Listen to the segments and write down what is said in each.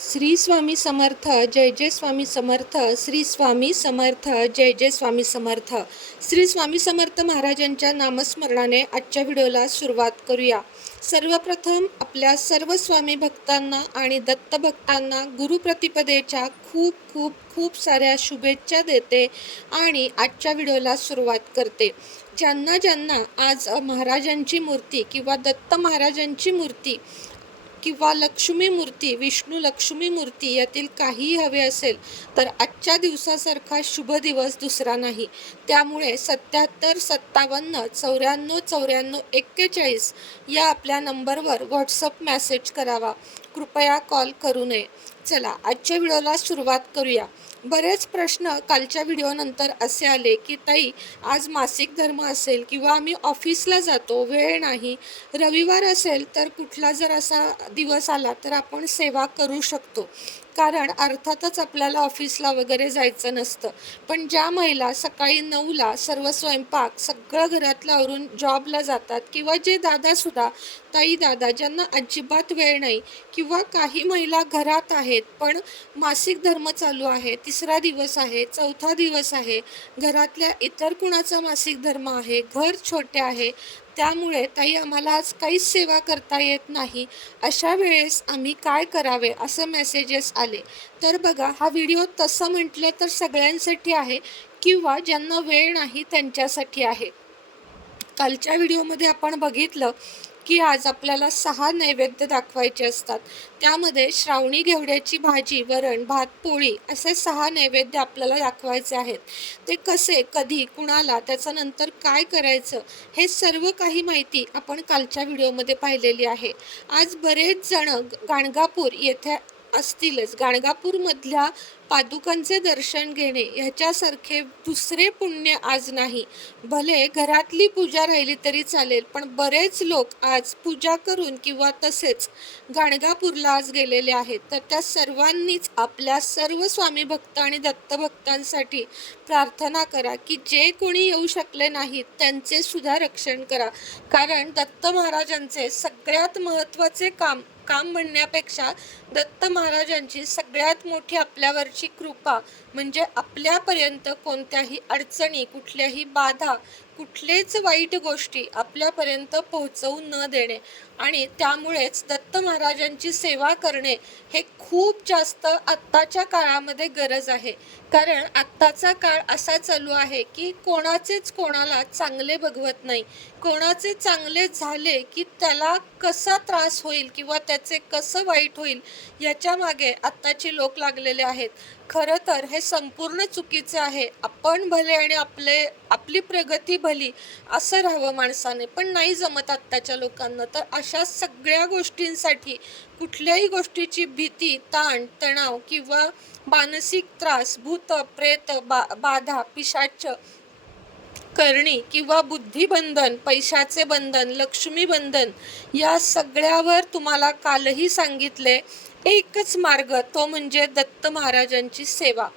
श्री स्वामी समर्थ. जय जय स्वामी समर्थ. श्री स्वामी समर्थ. जय जय स्वामी समर्थ. श्री स्वामी समर्थ महाराजांच्या नामस्मरणाने आजच्या व्हिडिओला सुरुवात करूया. सर्वप्रथम आपल्या सर्व स्वामी भक्तांना आणि दत्त भक्तांना गुरुप्रतिपदेच्या खूप खूप खूप साऱ्या शुभेच्छा देते आणि आजच्या व्हिडिओला सुरुवात करते. ज्यांना ज्यांना आज महाराजांची मूर्ती किंवा दत्त महाराजांची मूर्ती किंवा लक्ष्मी मूर्ती, विष्णू लक्ष्मी मूर्ती यातील काहीही हवे असेल तर आजच्या दिवसासारखा शुभ दिवस दुसरा नाही. त्यामुळे 77 57 94 94 41 या आपल्या नंबरवर व्हॉट्सअप मेसेज करावा. कृपया कॉल करू नये. चला आजच्या व्हिडिओला सुरुवात करूया. बरेच प्रश्न कालच्या व्हिडिओनंतर असे आले की ताई, आज मासिक धर्म असेल किंवा आम्ही ऑफिसला जातो, वेळ नाही, रविवार असेल तर कुठला जर असा दिवस आला तर आपण सेवा करू शकतो. कारण अर्थातच आपल्याला ऑफिसला वगैरे जायचं नसतं. पण ज्या महिला सकाळी 9ला सर्व स्वयंपाक सगळं घरातलं आवरून जॉबला जातात किंवा जे दादासुद्धा, ताई दादा ज्यांना अजिबात वेळ नाही किंवा काही महिला घरात आहेत पण मासिक धर्म चालू आहे, 3रा दिवस आहे, 4था दिवस आहे, घरातल्या इतर कुणाचा मासिक धर्म आहे, घर छोटे आहे, त्यामुळे ताई आम्हाला आज काहीच सेवा करता येत नाही, अशा वेळेस आम्ही काय करावे असं मेसेजेस आले. तर बघा, हा व्हिडिओ तसं म्हटलं तर सगळ्यांसाठी आहे किंवा ज्यांना वेळ नाही त्यांच्यासाठी आहे. कालच्या व्हिडिओमध्ये आपण बघितलं की आज आपल्याला 6 नैवेद्य दाखवायचे असतात. त्यामध्ये श्रावणी घेवड्याची भाजी, वरण, भात, पोळी असे 6 नैवेद्य आपल्याला दाखवायचे आहेत. ते कसे, कधी, कुणाला, त्याचं नंतर काय करायचं, हे सर्व काही माहिती आपण कालच्या व्हिडिओमध्ये पाहिलेली आहे. आज बरेच जण गाणगापूर येथे असतीलच. गाणगापूरमधल्या पादुकांचे दर्शन घेणे ह्याच्यासारखे दुसरे पुण्य आज नाही. भले घरातली पूजा राहिली तरी चालेल, पण बरेच लोक आज पूजा करून किंवा तसेच गाणगापूरला आज गेलेले आहेत. तर त्या सर्वांनीच आपल्या सर्व स्वामी भक्त आणि दत्तभक्तांसाठी प्रार्थना करा की जे कोणी येऊ शकले नाहीत त्यांचे सुद्धा रक्षण करा. कारण दत्त महाराजांचे सगळ्यात महत्त्वाचे काम म्हणण्यापेक्षा दत्त महाराजांची सगळ्यात मोठी आपल्यावरची कृपा म्हणजे आपल्यापर्यंत कोणत्याही अडचणी, कुठल्याही बाधा, कुठलेच वाईट गोष्टी आपल्यापर्यंत पोहोचवू न देणे. आणि त्यामुळेच दत्त महाराजांची सेवा करणे हे खूप जास्त आत्ताच्या काळामध्ये गरज आहे. कारण आत्ताचा काळ असा चालू आहे की कोणाचेच कोणाला चांगले बघवत नाही. कोणाचे चांगले झाले की त्याला कसा त्रास होईल किंवा त्याचे कसं वाईट होईल याच्या मागे आत्ताचे लोक लागलेले आहेत. खरं तर हे संपूर्ण चुकीचे आहे. आपण भले आणि आपली प्रगती भली असं राहावं माणसाने, पण नाही जमत आत्ताच्या लोकांना. तर अशा सगळ्या गोष्टींसाठी कुठल्याही गोष्टीची भीती, ताण तणाव किंवा मानसिक त्रास, भूत प्रेत बाधा, पिशाच करणी किंवा बुद्धिबंधन, पैशाचे बंधन, लक्ष्मी बंधन या सगळ्यावर तुम्हाला कालही सांगितले एकच मार्ग, तो म्हणजे दत्त महाराजांची सेवा.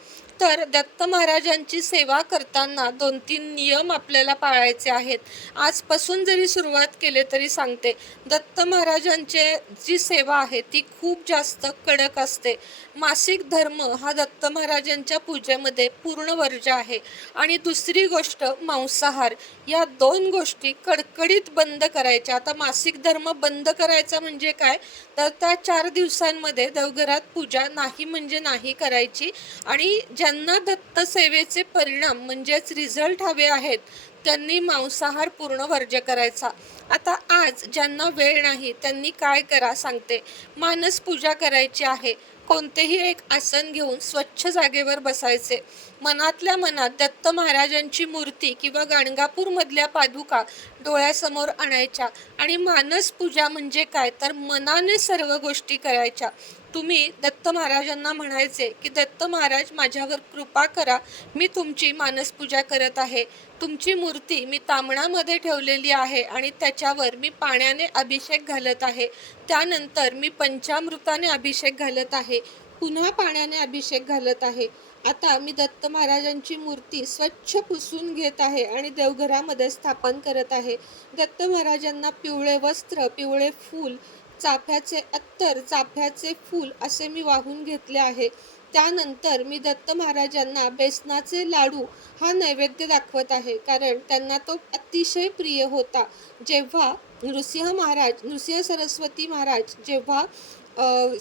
तर दत्त महाराजांची सेवा करताना 2-3 नियम आपल्याला पाळायचे आहेत. आजपासून जरी सुरुवात केली तरी सांगते, दत्त महाराजांची जी सेवा आहे ती खूप जास्त कडक असते. मासिक धर्म हा दत्त महाराजांच्या पूजेमध्ये पूर्ण वर्ज्य आहे. आणि दुसरी गोष्ट मांसाहार, या 2 गोष्टी कडकडीत बंद करायच्या. आता मासिक धर्म बंद करायचा म्हणजे काय, तर त्या 4 दिवसांमध्ये देवघरात पूजा नाही म्हणजे नाही करायची. आणि ज्यांना दत्त सेवेचे परिणाम म्हणजेच रिझल्ट हवे आहेत त्यांनी मांसाहार पूर्ण वर्ज्य करायचा. आता आज ज्यांना वेळ नाही त्यांनी काय करा सांगते. मानस पूजा करायची आहे. कोणतेही एक आसन घेऊन स्वच्छ जागेवर बसायचे. मनातल्या मनात दत्त महाराजांची मूर्ती किंवा गाणगापूरमधल्या पादुका डोळ्यासमोर आणायच्या. आणि मानस पूजा म्हणजे काय, तर मनाने सर्व गोष्टी करायच्या. तुम्ही दत्त महाराजांना म्हणायचे की दत्त महाराज, माझ्यावर कृपा करा, मी तुमची मानसपूजा करत आहे. तुमची मूर्ती मी तामणामध्ये ठेवलेली आहे आणि त्याच्यावर मी पाण्याने अभिषेक घालत आहे. त्यानंतर मी पंचामृताने अभिषेक घालत आहे, पुन्हा पाण्याने अभिषेक घालत आहे. आता मी दत्त महाराजांची मूर्ती स्वच्छ पुसून घेत आहे आणि देवघरामध्ये स्थापन करत आहे. दत्त महाराजांना पिवळे वस्त्र, पिवळे फूल, चाफ्याचे अत्तर, चाफ्याचे फूल असे मी वाहून घेतले आहे. त्यानंतर मी दत्त महाराजांना बेसनाचे लाडू हा नैवेद्य दाखवत आहे, कारण त्यांना तो अतिशय प्रिय होता. जेव्हा नृसिंह सरस्वती महाराज जेव्हा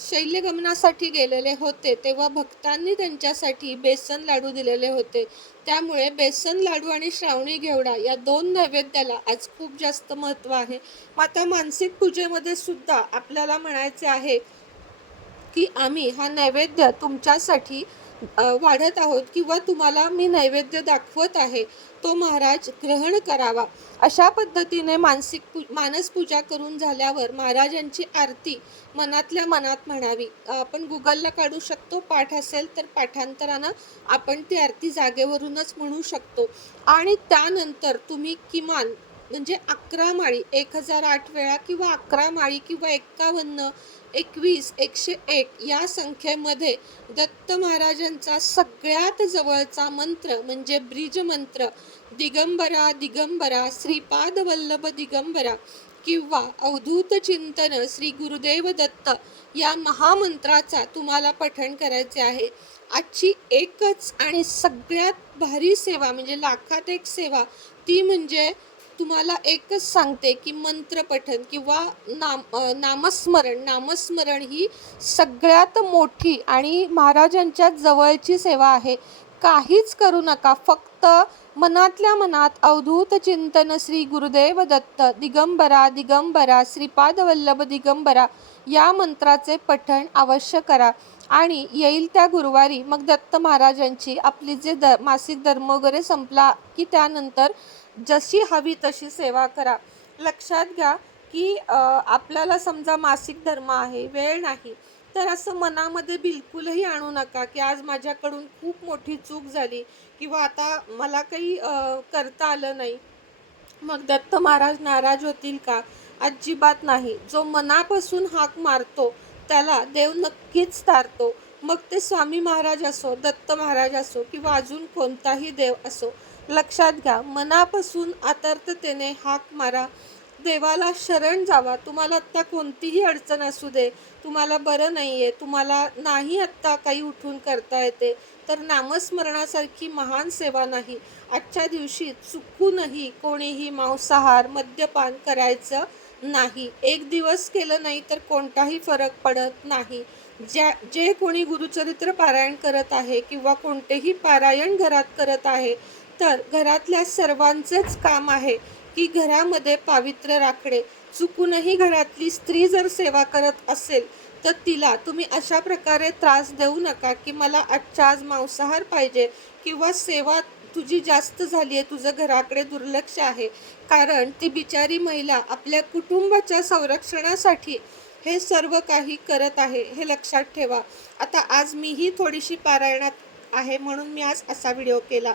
शैल्यगमनासाठी गेलेले होते, तेव्हा भक्तांनी त्यांच्यासाठी बेसन लाडू दिलेले होते. त्यामुळे बेसन लाडू आणि श्रावणी घेवडा या 2 नैवेद्याला आज खूप जास्त महत्त्व आहे. आता मानसिक पूजेमध्ये सुद्धा आपल्याला म्हणायचे आहे की आम्ही हा नैवेद्य तुमच्यासाठी वाढत आहोत, किंवा तुम्हाला मी नैवेद्य दाखवत आहे, तो महाराज ग्रहण करावा. अशा पद्धतीने मानसपूजा करून झाल्यावर महाराजांची आरती मनातल्या मनात म्हणावी. आपण गुगलला काढू शकतो, पाठ असेल तर पाठांतरानं आपण ती आरती जागेवरूनच म्हणू शकतो. आणि त्यानंतर तुम्ही किमान म्हणजे 11 माळी 1008 वेळा, किंवा 11 माळी, किंवा 51, 21, 101 या संख्येमध्ये दत्त महाराजांचा सगळ्यात जवळचा मंत्र म्हणजे ब्रीज मंत्र दिगंबरा दिगंबरा श्रीपाद वल्लभ दिगंबरा किंवा अवधूत चिंतन श्री गुरुदेव दत्त या महामंत्राचा तुम्हाला पठण करायचे आहे. आजची एकच आणि सगळ्यात भारी सेवा म्हणजे लाखात एक सेवा, ती म्हणजे तुम्हाला एकच सांगते की मंत्रपठन किंवा नामस्मरण ही सगळ्यात मोठी आणि महाराजांच्या जवळची सेवा आहे. काहीच करू नका, फक्त मनातल्या मनात अवधूत चिंतन श्री गुरुदेव दत्त दिगंबरा दिगंबरा श्रीपाद वल्लभ दिगंबरा या मंत्राचे पठण अवश्य करा. आणि येईल त्या गुरुवारी मग दत्त महाराजांची आपली जे मासिक धर्म वगैरे संपला की त्यानंतर जशी हवी तशी सेवा करा. लक्षात घ्या की आपल्याला समजा मासिक धर्म आहे, वेळ नाही, तर असं मनामध्ये बिलकुलही आणू नका की आज माझ्याकडून खूप मोठी चूक झाली, किंवा आता मला काही करता आलं नाही, मग दत्त महाराज नाराज होतील का? अजिबात नाही. जो मनापासून हाक मारतो त्याला देव नक्कीच तारतो. मग ते स्वामी महाराज असो, दत्त महाराज असो, किंवा अजून कोणताही देव असो. लक्षात घ्या, मनापासून आर्ततेने हाक मारा, देवाला शरण जावा. तुम्हाला आत्ता कोणतीही अडचण असू दे, तुम्हाला बरं नाही आहे, तुम्हाला नाही आत्ता काही उठून करता येते, तर नामस्मरणासारखी महान सेवा नाही. आजच्या दिवशी चुकूनही कोणीही मांसाहार मद्यपान करायचं नाही. एक दिवस केलं नाही तर कोणताही फरक पडत नाही. जे कोणी गुरुचरित्र पारायण करत आहे किंवा कोणतेही पारायण घरात करत आहे, तर घरातल्या सर्वांचेच काम आहे की घरामध्ये पावित्र्य राखणे. चुकूनही घरातली स्त्री जर सेवा करत असेल तर तिला तुम्ही अशा प्रकारे त्रास देऊ नका की मला आजच्या आज मांसाहार पाहिजे, किंवा सेवा तुझी जास्त झाली आहे, तुझं घराकडे दुर्लक्ष आहे. कारण ती बिचारी महिला आपल्या कुटुंबाच्या संरक्षणासाठी हे सर्व काही करत आहे, हे लक्षात ठेवा. आता आज मीही थोडीशी पारायणात आहे म्हणून मी आज असा व्हिडिओ केला.